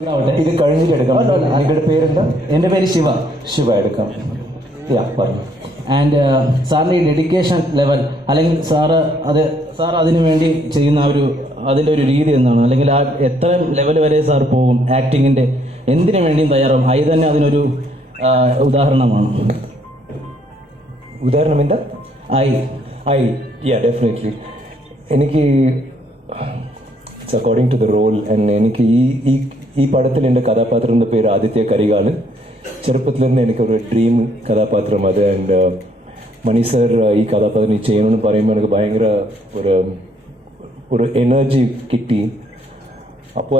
ഇത് കഴിഞ്ഞിട്ട് എടുക്കാം. നിങ്ങളുടെ പേരെന്താ? എൻ്റെ പേര് ശിവ. ശിവ എടുക്കാം. പറഞ്ഞു. ആൻഡ് സാറിൻ്റെ ഈ ഡെഡിക്കേഷൻ ലെവൽ, അല്ലെങ്കിൽ സാർ അതിനു വേണ്ടി ചെയ്യുന്ന അതിൻ്റെ ഒരു രീതി എന്താണ്, അല്ലെങ്കിൽ ആ എത്ര ലെവൽ വരെ സാർ പോകും ആക്ടിങ്ങിൻ്റെ, എന്തിനു വേണ്ടിയും തയ്യാറാവും? അത് തന്നെ അതിനൊരു ഉദാഹരണമാണ്. ഉദാഹരണം എന്താ? ഡെഫിനറ്റ്ലി. എനിക്ക് it's according to the role. And എനിക്ക് ഈ പടത്തിൽ എൻ്റെ കഥാപാത്രത്തിൻ്റെ പേര് ആദിത്യ കരികാലൻ. ചെറുപ്പത്തിൽ നിന്ന് എനിക്കൊരു ഡ്രീം കഥാപാത്രം അത്. ആൻഡ് മണി സർ ഈ കഥാപാത്രം ചെയ്യണമെന്ന് പറയുമ്പോൾ എനിക്ക് ഭയങ്കര ഒരു എനർജി കിട്ടി. അപ്പോൾ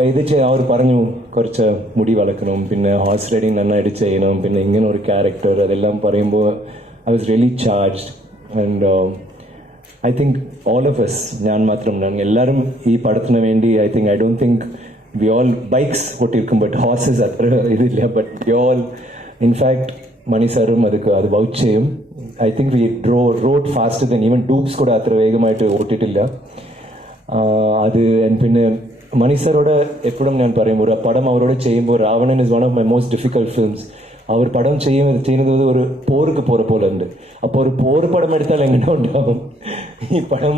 അവർ പറഞ്ഞു കുറച്ച് മുടി വളർക്കണം, പിന്നെ ഹോഴ്സ് റൈഡിങ് നന്നായിട്ട് ചെയ്യണം, പിന്നെ ഇങ്ങനെ ഒരു ക്യാരക്ടർ, അതെല്ലാം പറയുമ്പോൾ I was really charged. And I think all of S, ഞാൻ മാത്രം എല്ലാവരും ഈ പടത്തിന് വേണ്ടി I don't think we all bikes ഓട്ടിരിക്കും, ബട്ട് ഹോഴ്സസ് അത്ര ഇതില്ല. But we all, in fact Mani സാറും അത് വൗച്ച് ചെയ്യും. I think we rode faster than even dupes കൂടെ അത്ര വേഗമായിട്ട് ഓട്ടിട്ടില്ല അത്. പിന്നെ മണി സാറോട് എപ്പോഴും ഞാൻ പറയും, ഒരു പടം അവരോട് ചെയ്യുമ്പോൾ, Raavanan is one of my most difficult films. അവർ പടം ചെയ്യുന്നത് ഒരു പോർക്ക് പോற പോലെ ഉണ്ട്. അപ്പോൾ ഒരു പോർ പടം എടുത്താൽ എങ്ങനെ ഉണ്ടാവും? ഈ പടം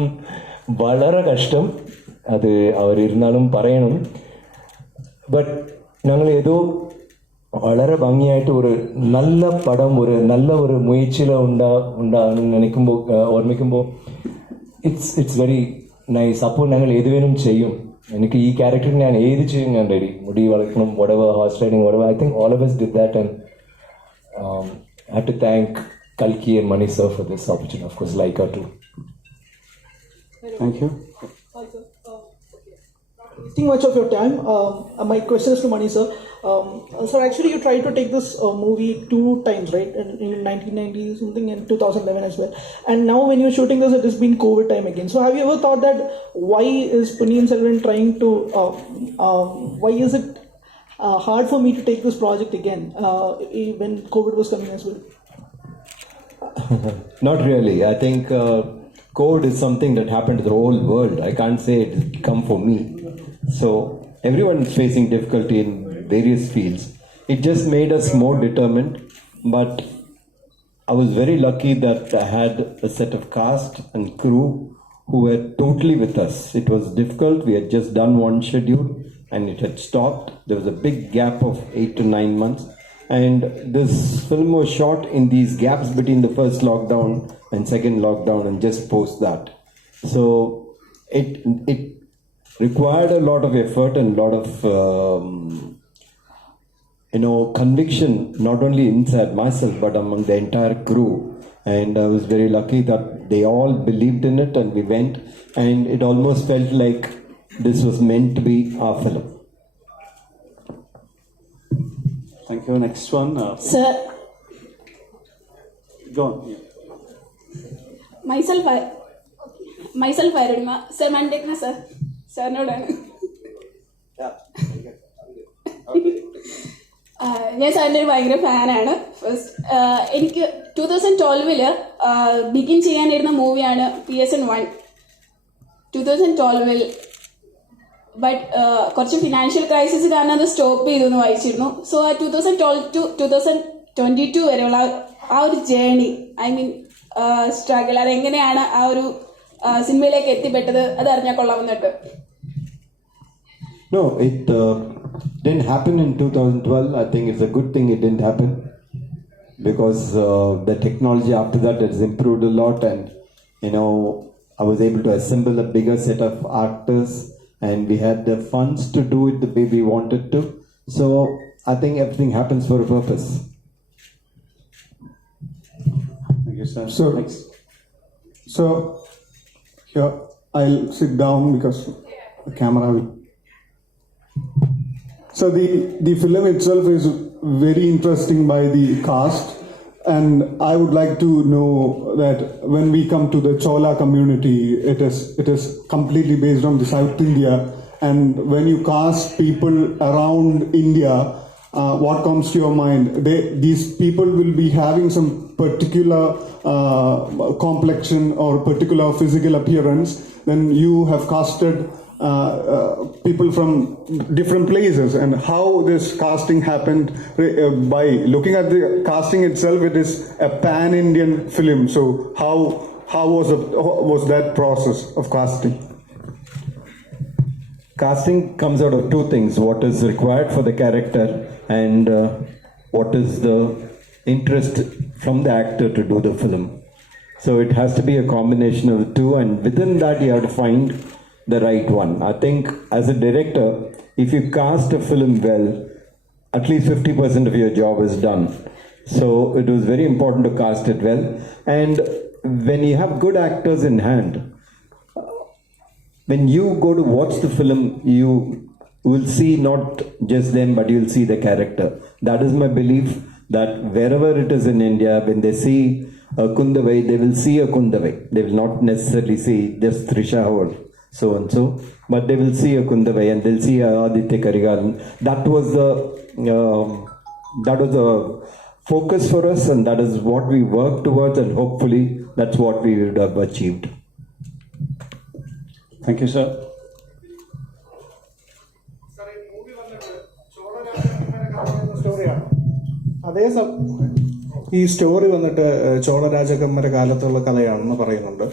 വളരെ കഷ്ടം, അത് അവരിരുന്നാലും പറയണം. ബട്ട് ഞങ്ങൾ ഏതോ വളരെ ഭംഗിയായിട്ട് ഒരു നല്ല പടം, നല്ല മുയற்சியில் ഉണ്ടാകും നിனைക്കുമ്പോൾ, ഓർമ്മിക്കുമ്പോൾ ഇറ്റ്സ് വെരി നൈസ്. അപ്പോൾ ഞങ്ങൾ ഏത് വേണം ചെയ്യും. എനിക്ക് ഈ ക്യാരക്ടർ ഞാൻ ഏത് ചെയ്യും, ഞാൻ റെഡി. മുടി വളർത്തണം, whatever, horse riding, whatever. I think all of us did that, and I have to thank Kalki and Mani sir for this opportunity. Of course, Laika too. Thank you. Wasting much of your time. My question is to Mani sir. Sir, actually you tried to take this movie 2 times, right? In 1990 something and 2011 as well. And now when you're shooting this, it has been COVID time again. So have you ever thought that why is Ponniyin Selvan trying to, why is it hard for me to take this project again when COVID was coming as well? Not really. I think COVID is something that happened to the whole world. I can't say it come for me. So everyone is facing difficulty in various fields. It just made us more determined. But I was very lucky that I had a set of cast and crew who were totally with us. It was difficult. We had just done one schedule and it had stopped. There was a big gap of 8 to 9 months. And this film was shot in these gaps between the first lockdown and second lockdown and just post that. So it required a lot of effort and a lot of conviction, not only inside myself but among the entire crew. And I was very lucky that they all believed in it, and we went, and it almost felt like this was meant to be our film. Thank you. Next one. Sir. Go on. Yeah. Myself, Irima. Sir, Mandekna, sir. Sir, no done. ഞാൻ സാറിൻ്റെ ഒരു ഭയങ്കര ഫാനാണ്. First എനിക്ക് 2012 begin ചെയ്യാനിരുന്ന മൂവിയാണ് PSN 1 2012. But കുറച്ച് financial crisis കാരണം അത് സ്റ്റോപ്പ് ചെയ്തു എന്ന് വായിച്ചിരുന്നു. സോ 2012 to 2022 വരെയുള്ള ആ ഒരു ജേണി, സ്ട്രഗിൾ, അതെങ്ങനെയാണ് ആ ഒരു സിനിമയിലേക്ക് എത്തിപ്പെട്ടത്, അത് അറിഞ്ഞാൽ കൊള്ളാമെന്നുണ്ട്. No, it didn't happen in 2012. I think it's a good thing it didn't happen, because the technology after that has improved a lot, and I was able to assemble a bigger set of actors, and we had the funds to do it the way we wanted to. So I think everything happens for a purpose. Thank you, sir. So here I'll sit down because the camera will. So the film itself is very interesting by the cast, and I would like to know that when we come to the Chola community, it is completely based on the South India, and when you cast people around India, what comes to your mind? These people will be having some particular complexion or particular physical appearance. Then you have casted people from different places, and how this casting happened. By looking at the casting itself, it is a pan-Indian film. So how was that process of casting? Casting comes out of two things: what is required for the character, and what is the interest from the actor to do the film. So it has to be a combination of the two, and within that you have to find the right one. I think as a director, if you cast a film well, at least 50% of your job is done. So it was very important to cast it well. And when you have good actors in hand, when you go to watch the film, you will see not just them, but you'll see the character. That is my belief, that wherever it is in India, when they see a Kundavai, they will see a Kundavai. They will not necessarily see just Trisha or so and so, but they will see a Kundavai and they'll see a Aditya Karigalan. That was the focus for us, and that is what we work towards, and hopefully that's what we would have achieved. Thank you, sir. ഈ story വന്നിട്ട് ചോള രാജാക്കന്മാരുടെ കാലത്തുള്ള കഥയാണെന്ന് പറയുന്നുണ്ട്.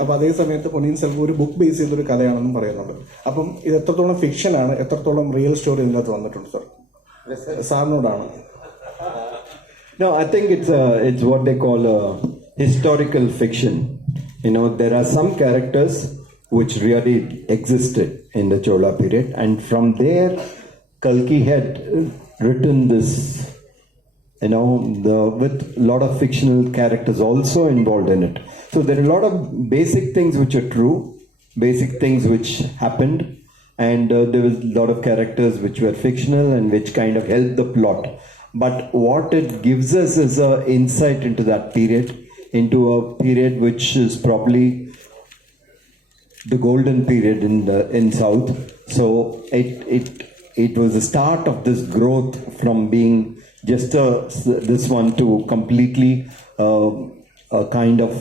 അപ്പൊ അതേ സമയത്ത് പൊന്നിയിൻ സെൽവൻ ഒരു book base ചെയ്തൊരു കഥയാണെന്നും പറയുന്നുണ്ട്. അപ്പം ഇത് എത്രത്തോളം ഫിക്ഷൻ ആണ്, എത്രത്തോളം റിയൽ സ്റ്റോറി ഇതിനകത്ത് വന്നിട്ടുണ്ട് sir? സാറിനോടാണ്. No, I think it's what they call a historical fiction. You know, there are some characters which really existed in the Chola period, and from there, Kalki had written this, you know, with a lot of fictional characters also involved in it. So there are a lot of basic things which are true, basic things which happened, and there was a lot of characters which were fictional and which kind of helped the plot. But what it gives us is an insight into that period, into a period which is probably the golden period in South. So it was the start of this growth from being just this one to completely a kind of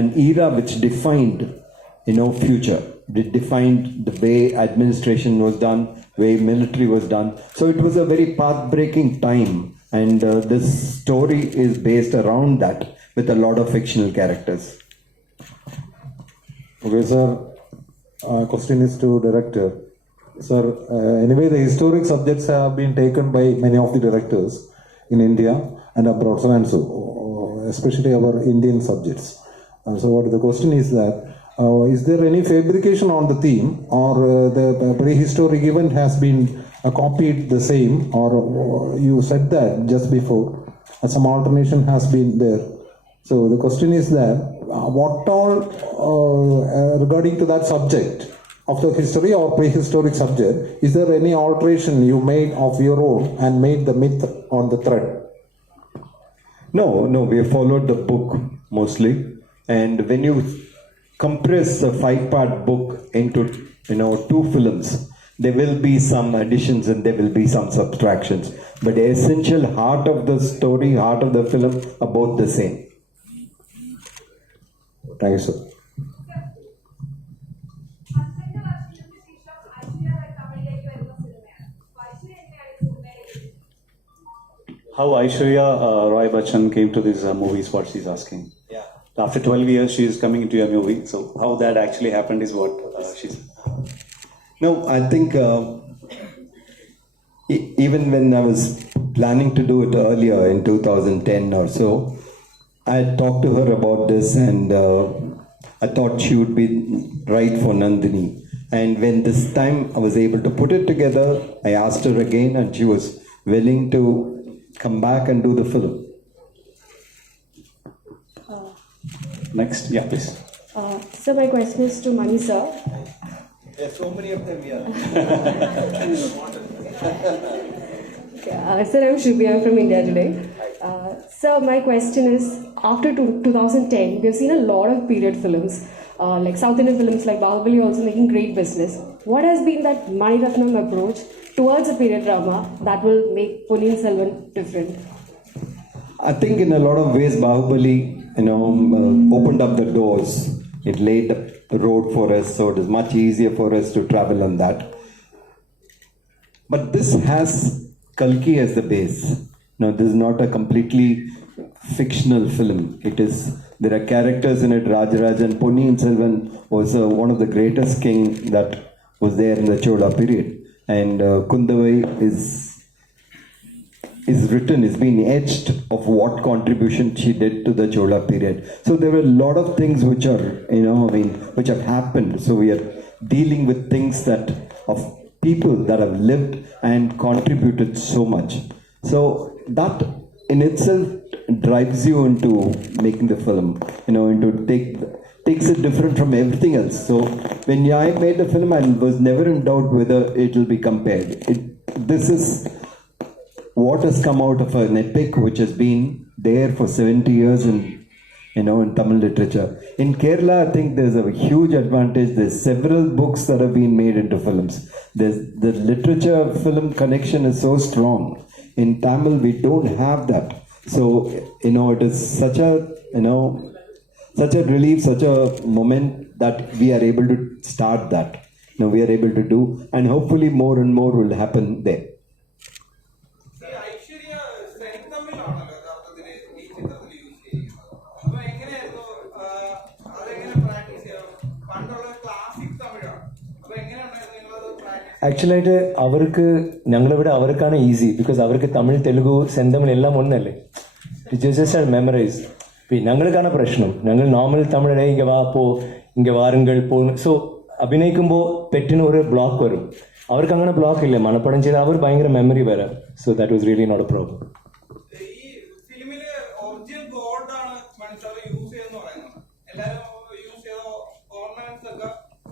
an era which defined, you know, future. It defined the way administration was done, way military was done. So it was a very path-breaking time, and this story is based around that with a lot of fictional characters. Okay, sir. Question is to director. Sir, anyway, the historic subjects have been taken by many of the directors in India and abroad, so and so, especially our Indian subjects. So what the question is that, is there any fabrication on the theme, or the prehistoric event has been copied the same, or you said that just before, some alternation has been there. So the question is that, what all regarding to that subject of the history or prehistoric subject, is there any alteration you made of your own and made the myth on the thread? No, we have followed the book mostly, and when you compress a 5-part book into, you know, 2 films, there will be some additions and there will be some subtractions, but the essential heart of the story, heart of the film are both the same. Thank you, sir. How Aishwarya Roy Bachchan came to these movies, what she's asking. Yeah. After 12 years, she is coming into your movie. So how that actually happened is what she's... No, I think even when I was planning to do it earlier in 2010 or so, I had talked to her about this, and I thought she would be right for Nandini. And when this time I was able to put it together, I asked her again, and she was willing to come back and do the film. Next, yeah, please. So my question is to Mani sir. There are so many of them here. Sir, I'm Shubhi. I'm from India today. Sir, my question is, after 2010, we have seen a lot of period films, like South Indian films like Bahubali also making great business. What has been that Maniratnam approach towards a period drama that will make Ponniyin Selvan different? I think in a lot of ways Bahubali, you know, opened up the doors. It laid road for us, so it is much easier for us to travel on that. But this has Kalki as the base. Now, this is not a completely fictional film. There are characters in it. Rajarajan, Ponniyin Selvan was one of the greatest king that was there in the Chola period. And Kundavai is written, is being etched of what contribution she did to the Chola period. So there were a lot of things which are, which have happened. So we are dealing with things of people that have lived and contributed so much. So that in itself drives you into making the film, takes it different from everything else. So when I made the film, I was never in doubt whether it will be compared. This is what has come out of an epic which has been there for 70 years in Tamil literature. In Kerala, I think there's a huge advantage. There's several books that have been made into films. The literature film connection is so strong. In Tamil, we don't have that. So, it is such a relief, such a moment that we are able to start that. We are able to do, and hopefully more and more will happen there. ആക്ച്വലായിട്ട് അവർക്കാണ് easy, because അവർക്ക് തമിഴ്, തെലുഗു, സെന്തമിഴ് എല്ലാം ഒന്നല്ലേ. Just memorise. ഞങ്ങൾക്കാണ് പ്രശ്നം. ഞങ്ങൾ normal Tamil ഇങ്ങ വാ പോ, ഇങ്ങ വാരുങ്കൾ പോ. സോ അഭിനയിക്കുമ്പോൾ പെട്ടിന് ഒരു ബ്ലോക്ക് വരും. അവർക്ക് അങ്ങനെ ബ്ലോക്ക് ഇല്ല. മനപ്പടം ചെയ്ത് അവർ ഭയങ്കര മെമ്മറി വരാം. So that was really not a problem.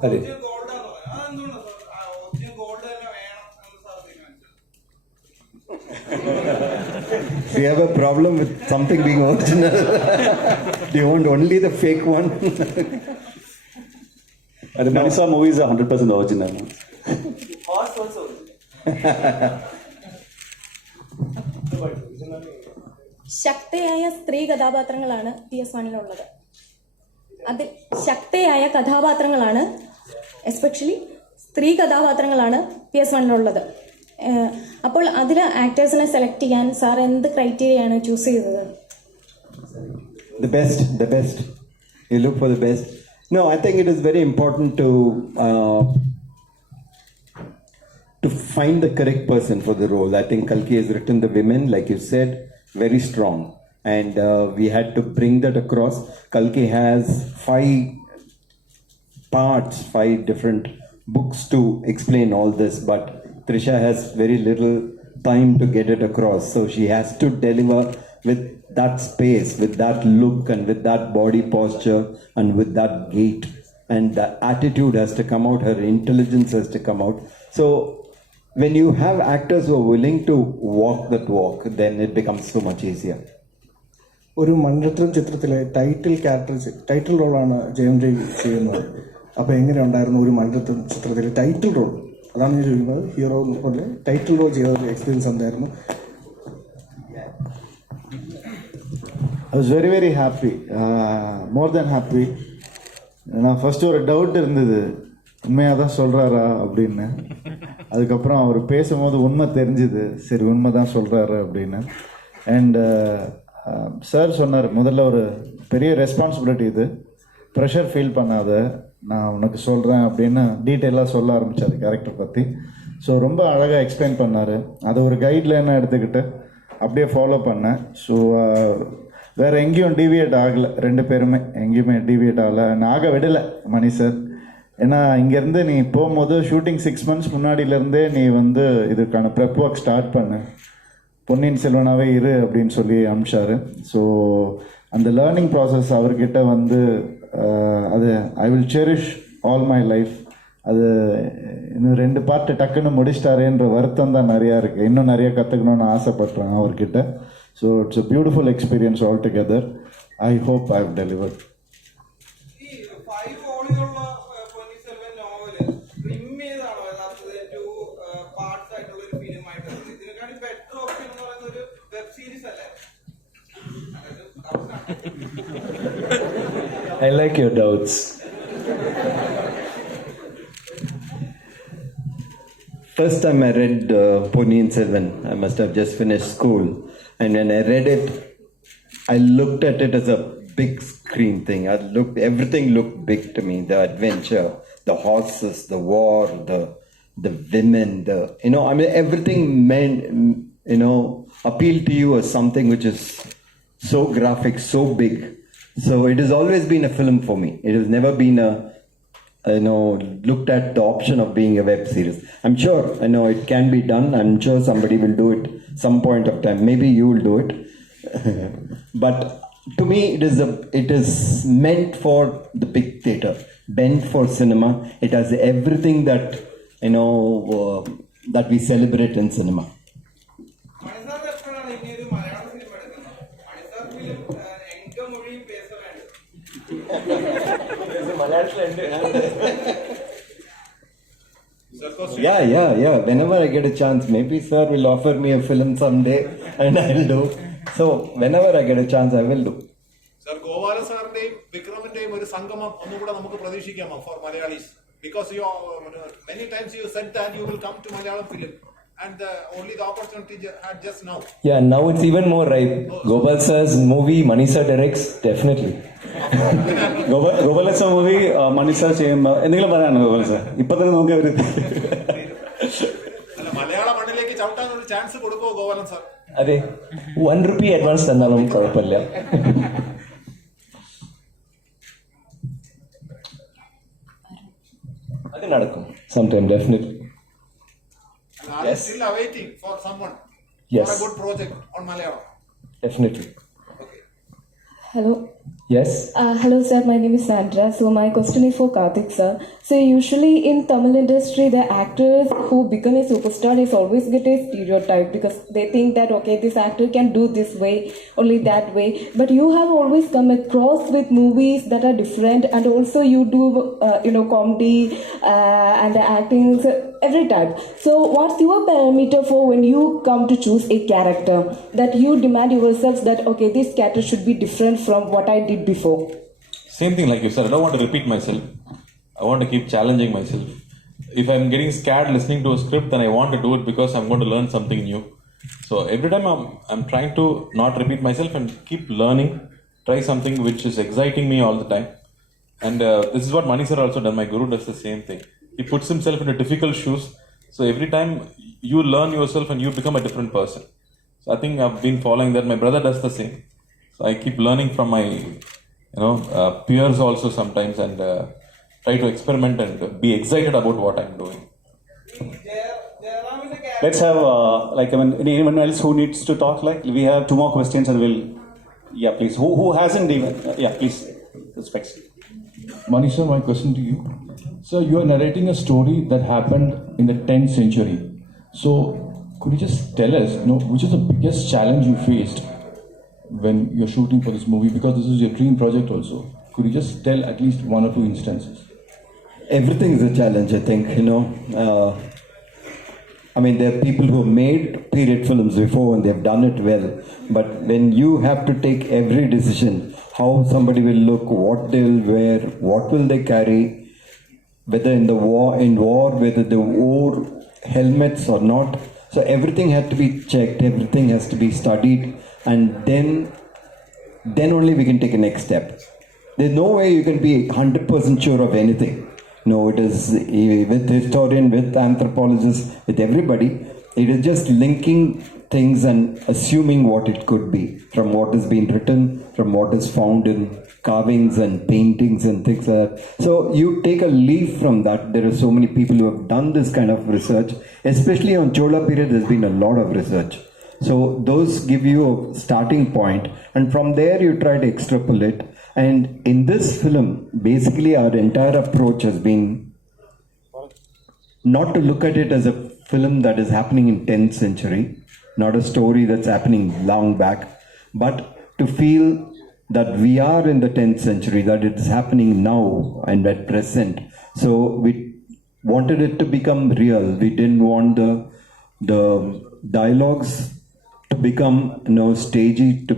അതെ, We have a problem with something being original. Do you want only the fake one? And the Manisa movies are 100% original. Horse also. ശക്തിയായ സ്ത്രീ കഥാപാത്രങ്ങളാണ് PS1-ലുള്ളത്. അതിൽ ശക്തിയായ കഥാപാത്രങ്ങളാണ്, especially സ്ത്രീ കഥാപാത്രങ്ങളാണ് PS1-ലുള്ളത്. അപ്പോൾ അതിൽ ആക്ടേഴ്സിനെ സെലക്ട് ചെയ്യാൻ സാർ എന്ത് ക്രൈറ്റീരിയയാണ് ചൂസ് ചെയ്തത്? The best. You look for the best. No, I think it is very important to find the correct person for the role. I think Kalki has written the women, like you said, very strong. And we had to bring that across. Kalki has 5 parts, 5 different books to explain all this, but Trisha has very little time to get it across. So she has to deliver with that space, with that look, and with that body posture, and with that gait. And the attitude has to come out, her intelligence has to come out. So when you have actors who are willing to walk that walk, then it becomes so much easier. ഒരു മണിരത്നം ചിത്രത്തിലെ title റോളാണ് ജയം രവി ചെയ്യുന്നത്. അപ്പോൾ എങ്ങനെ ഉണ്ടായിരുന്നു ഒരു മണിരത്നം ചിത്രത്തിലെ ടൈറ്റിൽ റോൾ? അതാണ് ഞാൻ ചോദിക്കുന്നത്. ഹീറോ പോലെ ടൈറ്റിൽ റോൾ ചെയ്ത ഒരു എക്സ്പീരിയൻസ് എന്തായിരുന്നു? I was very very happy, more than happy. நான் ஃபர்ஸ்ட் ஒரு டவுட் இருந்தது, உண்மையாக தான் சொல்கிறாரா அப்படின்னு. அதுக்கப்புறம் அவர் பேசும்போது உண்மை தெரிஞ்சுது, சரி உண்மை தான் சொல்கிறாரு அப்படின்னு. அண்ட் சார் சொன்னார், முதல்ல ஒரு பெரிய ரெஸ்பான்சிபிலிட்டி இது, ப்ரெஷர் ஃபீல் பண்ணாத, நான் உனக்கு சொல்கிறேன் அப்படின்னு டீட்டெயிலாக சொல்ல ஆரம்பித்தார் கேரக்டர் பற்றி. ஸோ ரொம்ப அழகாக எக்ஸ்பிளைன் பண்ணார். அதை ஒரு கைட்லைனாக எடுத்துக்கிட்டு அப்படியே ஃபாலோ பண்ணேன். ஸோ வேறு எங்கேயும் டீவியேட் ஆகலை, 2 பேருமே எங்கேயுமே டீவியேட் ஆகலை, ஆக விடலை மணி சார். ஏன்னா இங்கேருந்து நீ போகும்போது ஷூட்டிங் 6 months முன்னாடியிலேருந்தே நீ இதுக்கான ப்ரெப் ஒர்க் ஸ்டார்ட் பண்ணு, பொன்னியின் செல்வனாகவே இரு அப்படின்னு சொல்லி அனுப்பிச்சாரு. ஸோ அந்த லேர்னிங் ப்ராசஸ் அவர்கிட்ட அது I will cherish all my life. அது இன்னும் 2 பார்ட்டு டக்குன்னு முடிச்சிட்டாரேன்ற வருத்தம் தான் நிறையா இருக்குது. இன்னும் நிறைய கற்றுக்கணுன்னு ஆசைப்பட்றேன் அவர்கிட்ட. So it's a beautiful experience altogether. I hope I've delivered. I like your doubts. first time I read Ponniyin Selvan, I must have just finished school. And when I read it, I looked at it as a big screen thing. Everything looked big to me. The adventure, the horses, the war, the women, everything meant, appealed to you as something which is so graphic, so big. So it has always been a film for me. It has never been looked at the option of being a web series. I'm sure, it can be done. I'm sure somebody will do it some point of time. Maybe you will do it. But to me, it is meant for the big theatre, meant for cinema. It has everything that, that we celebrate in cinema. Yeah. Whenever I get a chance, maybe sir will offer me a film someday and I'll do. So, whenever I get a chance, I will do. Sir, Gopalan sirന്റെയും വിക്രമിന്റെയും ഒരു സംഗമം ഒന്നുകൂടെ നമുക്ക് പ്രതീക്ഷിക്കാമോ for Malayalis? Because you many times you said that you will come to Malayalam film, and only the opportunity had just now. Yeah, now it's even more ripe. Gopal sir's movie, Mani sir directs, definitely. Gopalan sir movie, Mani sir ചെയ്യുമ്പോൾ എന്തെങ്കിലും പറയാനോ Gopalan sir? ഇപ്പൊ തന്നെ നമുക്ക് ഒരു മലയാള മണ്ണിലേക്ക് ചവിട്ടാൻ ഒരു ചാൻസ് കൊടുക്കുമോ Gopalan sir? അതെ, 1 rupee അഡ്വാൻസ് തന്നാലും കുഴപ്പമില്ല. അത് നടക്കും sometime, definitely. And are you still awaiting for someone Yes. for a good project on Malayalam? Definitely. Hello. Yes. Hello sir, my name is Sandra. So my question is for Karthi sir. So usually in Tamil industry, the actors who become a superstar is always get a stereotype because they think that okay, this actor can do this way, only that way. But you have always come across with movies that are different, and also you do comedy and acting every time. So what's your parameter for when you come to choose a character that you demand yourself that okay, this character should be different from what I did before? Same thing like you said, I don't want to repeat myself. I want to keep challenging myself. If I'm getting scared listening to a script, then I want to do it because I'm going to learn something new. So every time I'm trying to not repeat myself and keep learning, try something which is exciting me all the time. And this is what Mani sir also done. My guru does the same thing. He puts himself into difficult shoes. So every time you learn yourself and you become a different person. So I think I've been following that. My brother does the same. So I keep learning from my peers also sometimes and try to experiment and be excited about what I'm doing. Let's have anyone else who needs to talk. Like we have 2 more questions and we'll please. Who hasn't even please. Respects. Manisha, my question to you. So you are narrating a story that happened in the 10th century. So could you just tell us, which is the biggest challenge you faced when you're shooting for this movie? Because this is your dream project also. Could you just tell at least 1 or 2 instances? Everything is a challenge, I think, there are people who have made period films before and they've done it well. But when you have to take every decision, how somebody will look, what they will wear, what will they carry, whether in war, whether they wore helmets or not. So everything had to be checked, everything has to be studied, and then only we can take a next step. There's no way you can be 100% sure of anything. No, it is with historian, with anthropologists, with everybody. It is just linking things and assuming what it could be from what has been written, from what is found in carvings and paintings and things like that. So you take a leaf from that. There are so many people who have done this kind of research, especially on Chola period. There's been a lot of research. So those give you a starting point, and from there you try to extrapolate. And in this film, basically our entire approach has been not to look at it as a film that is happening in 10th century, not a story that's happening long back, but to feel that we are in the 10th century, that it is happening now and at present. So we wanted it to become real. We didn't want the dialogues to become stagey, to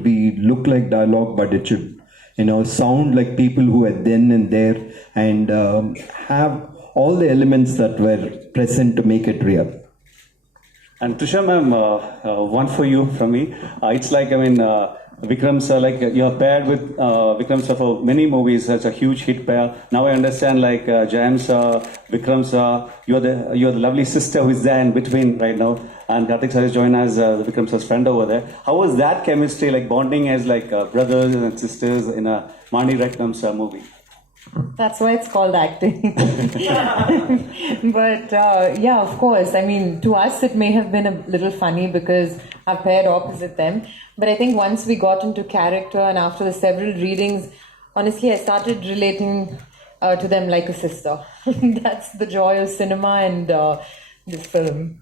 look like dialogue, but it should sound like people who were then and there, and have all the elements that were present to make it real. And Trisha ma'am, one for you from me. It's like, Vikram sir, like you are paired with Vikram sir for many movies. That's a huge hit pair. Now I understand, like Jayam sir, Vikram sir, you're the lovely sister who is there in between right now. And Karthi sir is joined as Vikram sir's friend over there. How was that chemistry, like bonding as like brothers and sisters in a Maniratnam sir movie? That's why it's called acting. But yeah, of course. I mean, to us it may have been a little funny because I've paired opposite them. But I think once we got into character and after the several readings, honestly, I started relating to them like a sister. That's the joy of cinema and this film.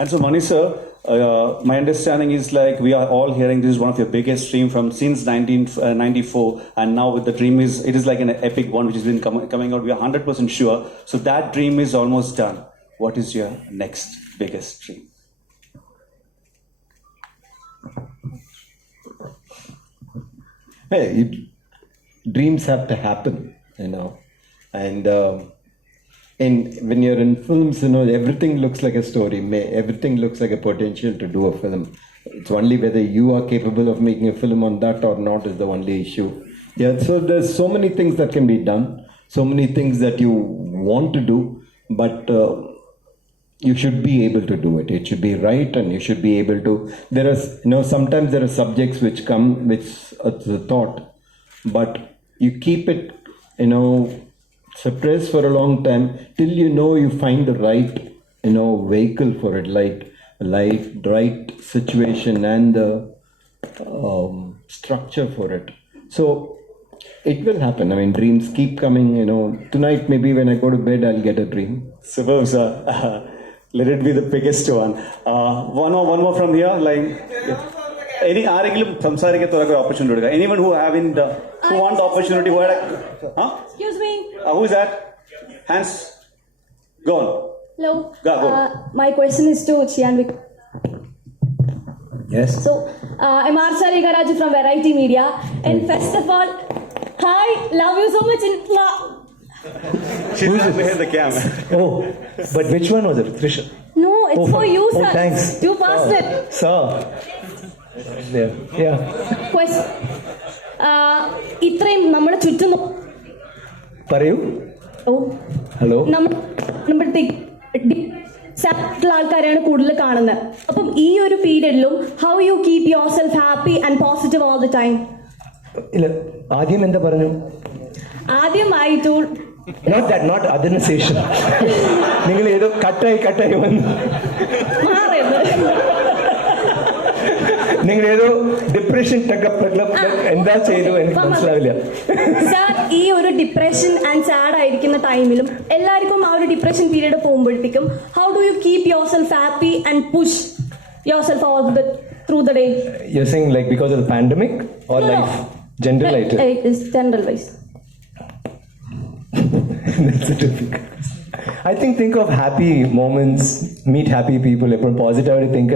And so, Mani sir, my understanding is like we are all hearing this is one of your biggest dream from since 1994, and now with the dream it is like an epic one which has been coming out. We are 100% sure. So that dream is almost done. What is your next biggest dream? Hey, dreams have to happen, and when you're in films, everything looks like a story. Everything looks like a potential to do a film. It's only whether you are capable of making a film on that or not is the only issue. Yeah, so there's so many things that can be done, so many things that you want to do, but you should be able to do it. It should be right, and you should be able to. There are, sometimes there are subjects which it's a thought, but you keep it, suppressed for a long time till you find the right vehicle for it, like right situation and the structure for it. So it will happen. I mean, dreams keep coming. Tonight maybe when I go to bed I'll get a dream. Superb, sir. Let it be the biggest one. One more from here. Any opportunity? Anyone who want the opportunity? Excuse me. Who is that? Hands. Go on. Hello. Go. My question is to Chiyan. Yes. So, I'm Aishwarya Garaj from Variety Media. And first of all, hi, love you so much. She's not behind the camera. Oh, but which one was it? Trisha? No, it's for you, sir. Oh, thanks. You passed it. Sir. Yeah. Question. ഇത്രയും നമ്മുടെ ചുറ്റും പറയൂ. Hello. ആൾക്കാരെയാണ് കൂടുതൽ കാണുന്നത്. അപ്പം ഈ ഒരു പീരിയഡിലും how you keep yourself happy and positive all the time? ഇല്ല, ആദ്യം എന്താ പറഞ്ഞു? ആദ്യമായിട്ട് not അതിനുശേഷം നിങ്ങൾ ഏതോ കട്ടായി വന്നു. നിങ്ങൾ ഏതോ ഡിപ്രഷൻ എന്താ ചെയ്തു എനിക്ക് മനസ്സിലാവില്ല. സാർ, ഈ ഒരു ഡിപ്രഷൻ ആൻഡ് സാഡ് ആയിരിക്കുന്ന ടൈമിലും എല്ലാവർക്കും ആ ഒരു ഡിപ്രഷൻ പീരീഡ് പോകുമ്പോഴത്തേക്കും how do you keep yourself happy and push your self all through the day? You're saying like because of the pandemic or life? General item? General wise. That's a difficult. I think of happy moments, meet happy people. If positive think.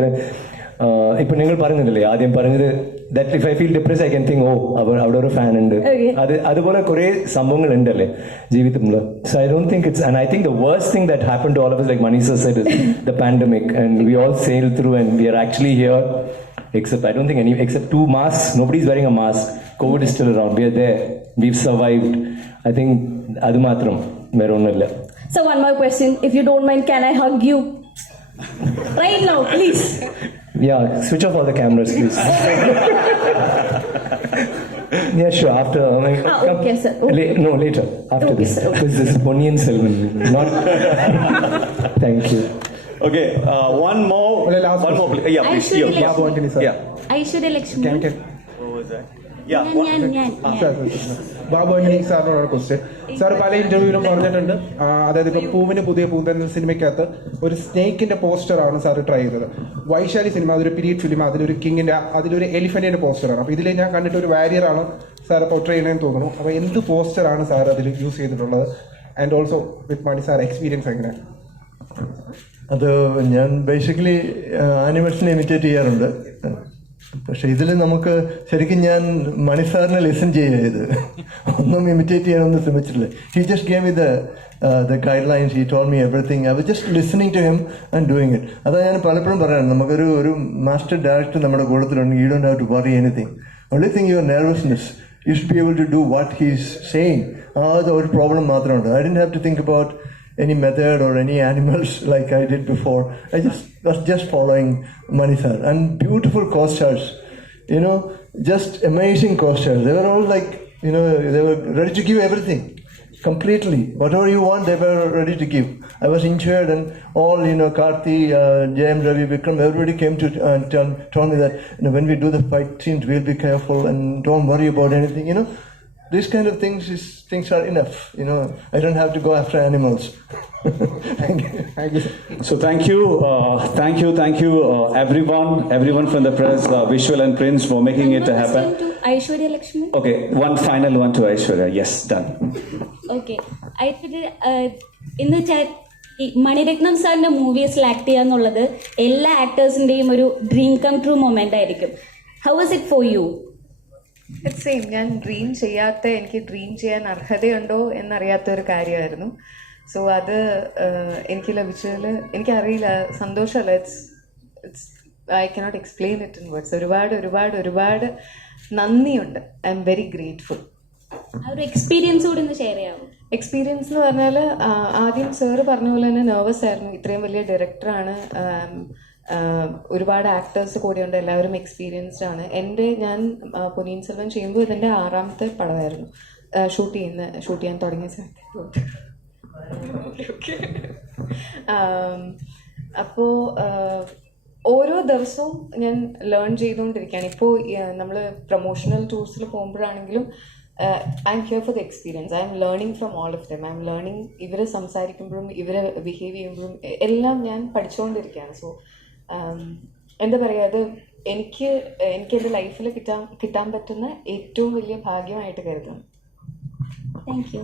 ഇപ്പോൾ നിങ്ങൾ പറഞ്ഞില്ലേ ആദ്യം പറഞ്ഞത് that if I feel depress I can think അവിടെ ഒരു fan ഉണ്ട്. അതുപോലെ കുറേ സംഭവങ്ങൾ ഉണ്ടല്ലേ ജീവിതത്തിൽ. So I don't think it's, and I think the worst thing that happen to all of us, like Mani sir said, is the pandemic, and we all sailed through and we are actually here, except I don't think except 2 masks, nobody's wearing a mask. COVID is still around. We are there, we've survived. I think adu matram vera onnilla. So one more question, if you don't mind, can I hug you right now, please? Yeah, switch off all the cameras, please. Yeah, sure. After. Okay, sir. Okay. No, later. After okay, this. Sir, okay. This is Ponniyin Selvan. Not. Thank you. Okay, one more. Yeah, please. Babu Antony, sir. Yeah. Aishwarya, Lakshmi. What was that? Yeah. Babu Antony സാറിനോട് question. Sir പല ഇന്റർവ്യൂവിലും പറഞ്ഞിട്ടുണ്ട്, അതായത് ഇപ്പോൾ പൂവിന് പുതിയ പൂന്തൻ സിനിമയ്ക്കകത്ത് ഒരു സ്നേക്കിന്റെ പോസ്റ്ററാണ് sir try ചെയ്തത്. Vaishali cinema അതൊരു പീരീഡ് ഫിലിം, അതിലൊരു എലിഫന്റിന്റെ പോസ്റ്ററാണ്. അപ്പോൾ ഇതിൽ ഞാൻ കണ്ടിട്ട് ഒരു വാരിയറാണ് സാർ പോർട്രേ ചെയ്യണമെന്ന് തോന്നുന്നു. അപ്പോൾ എന്ത് പോസ്റ്ററാണ് സാർ അതിൽ യൂസ് ചെയ്തിട്ടുള്ളത്? And also with Mani sir experience എങ്ങനെയാണ്? അത് ഞാൻ ബേസിക്കലി ആനിമൽസിനെ ഇമിറ്റേറ്റ് ചെയ്യാറുണ്ട്. പക്ഷെ ഇതിൽ നമുക്ക് ശരിക്കും ഞാൻ മണി സാറിനെ ലിസൺ ചെയ്യത് ഒന്നും ഇമിറ്റേറ്റ് ചെയ്യാനൊന്നും ശ്രമിച്ചിട്ടില്ല. He just gave me the guidelines, he told me everything. I was just listening to him and doing it. അതാണ് ഞാൻ പലപ്പോഴും പറയാറ്, നമുക്കൊരു മാസ്റ്റർ ഡയറക്ടർ നമ്മുടെ കൂട്ടത്തിലുണ്ടെങ്കിൽ you don't have to worry anything. Only thing your nervousness, you should be able to do what he's saying. അത് ഒരു problem മാത്രമുണ്ട്. I didn't have to think about any method or any animals like I did before. I was just following Mani sir. And beautiful co-stars, just amazing co-stars. They were all like, they were ready to give everything. Completely. Whatever you want, they were ready to give. I was injured and all, Karthi, JayamRavi, Vikram, everybody came to told me that, when we do the fight scenes, we'll be careful and don't worry about anything, These kind of things are enough, I don't have to go after animals. Thank you. So thank you, everyone from the press, visual and prints for making it happen. To Aishwarya, Lakshmi. Okay, one final one to Aishwarya. Yes, done. Okay, Aishwarya, ഇന്ന് ഈ മണിരത്നം സാറിന്റെ മൂവീസിൽ act ചെയ്യുക എന്നുള്ളത് എല്ലാ ആക്ടേഴ്സിന്റെയും ഒരു dream come true moment ആയിരിക്കും. How was it for you? It's same. ഞാൻ എനിക്ക് ഡ്രീം ചെയ്യാൻ അർഹതയുണ്ടോ എന്നറിയാത്ത ഒരു കാര്യമായിരുന്നു. സോ അത് എനിക്ക് ലഭിച്ചതിൽ എനിക്കറിയില്ല, സന്തോഷമല്ല. It's I cannot explain it in words. ഒരുപാട് നന്ദിയുണ്ട്. I'm very grateful. ആ ഒരു എക്സ്പീരിയൻസ് കൂടി ഒന്ന് ഷെയർ ചെയ്യാമോ? എക്സ്പീരിയൻസ് എന്ന് പറഞ്ഞാൽ ആദ്യം സാറ് പറഞ്ഞ പോലെ തന്നെ നെർവസ് ആയിരുന്നു. ഇത്രയും വലിയ ഡയറക്ടറാണ്, ഒരുപാട് ആക്ടേഴ്സ് കൂടെയുണ്ട്, എല്ലാവരും എക്സ്പീരിയൻസ്ഡ് ആണ്. ഞാൻ പൊന്നിയിൻ സെൽവൻ ചെയ്യുമ്പോൾ ഇതിൻ്റെ 6ാമത്തെ പടമായിരുന്നു ഷൂട്ട് ചെയ്യാൻ തുടങ്ങിയ സമയത്ത്. അപ്പോൾ ഓരോ ദിവസവും ഞാൻ ലേൺ ചെയ്തുകൊണ്ടിരിക്കുകയാണ്. ഇപ്പോൾ നമ്മൾ പ്രൊമോഷണൽ ടൂർസിൽ പോകുമ്പോഴാണെങ്കിലും I'm here for the experience. I'm learning from all of them. I'm learning. ഇവരെ സംസാരിക്കുമ്പോഴും ഇവരെ ബിഹേവ് ചെയ്യുമ്പോഴും എല്ലാം ഞാൻ പഠിച്ചുകൊണ്ടിരിക്കുകയാണ്. സോ എന്താ പറയുക, അത് എനിക്ക് എൻ്റെ ലൈഫിൽ കിട്ടാൻ പറ്റുന്ന ഏറ്റവും വലിയ ഭാഗ്യമായിട്ട് കരുതുന്നു. Thank you.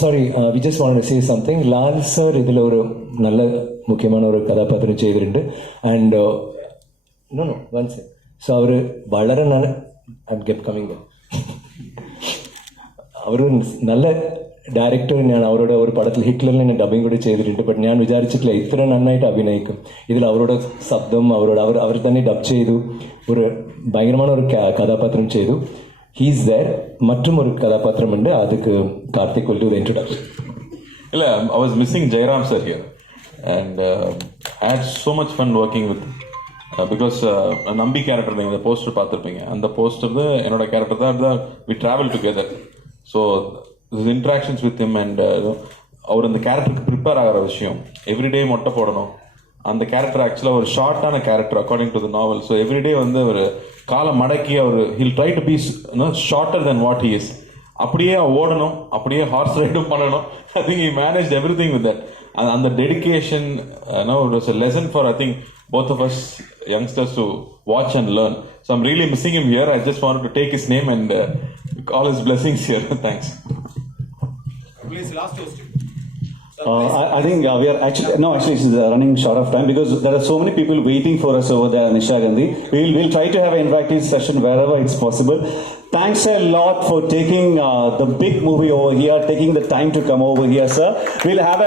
Sorry, we just want to say something. Lal sir ഇതിൽ ഒരു നല്ല മുഖ്യமான ഒരു കഥാപാത്രം ചെയ്തിട്ടുണ്ട്. And no one second. So അവർ വളരെ കമ്മിങ് അവർ നല്ല ഡയറക്ടർ തന്നെയാണ്. അവരുടെ ഒരു പടത്തിൽ ഹിറ്റ്ലറിൽ തന്നെ ഡബിങ് കൂടി ചെയ്തിട്ടുണ്ട്. ബട്ട് ഞാൻ വിചാരിച്ചിട്ടില്ല ഇത്ര നന്നായിട്ട് അഭിനയിക്കും. ഇതിൽ അവരുടെ ശബ്ദം അവർ തന്നെ ഡബ് ചെയ്തു. ഒരു ഭയങ്കരமான ഒരു കഥാപാത്രം ചെയ്തു. He's there. മറ്റും ഒരു കഥാപാത്രമുണ്ട്, അതുക്ക് Karthik will do the introduction. I was missing Jayam sir here, and I had so much fun working with because Nambi character the poster பார்த்திருப்பீங்க. அந்த போஸ்டர் என்னோட கேரக்டர் தான். We travel together, so his interactions with him and அவர் அந்த கேரக்டருக்கு prepare ஆகிற விஷயம், everyday மொட்டை போடணும். அந்த கேரக்டர் ஆக்சுவலாக ஒரு ஷார்ட்டான character according to the novel. So everyday ஒரு காலை மடக்கி he'll try to be shorter than what he is. அப்படியே ஓடணும், அப்படியே ஹார்ஸ் ரைடும் பண்ணணும். I think he manage everything with that. அந்த dedication it was a lesson for I think both of us youngsters to watch and learn. So I'm really missing him here. I just wanted to take his name and call his blessings here. Thanks. Please, last question. I think we are actually it's running short of time because there are so many people waiting for us over there, Nisha Gandhi. We'll try to have an interactive session wherever it's possible. Thanks a lot for taking the big movie over here, taking the time to come over here, sir. We'll have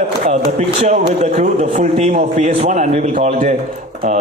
the picture with the crew, the full team of PS1, and we will call it a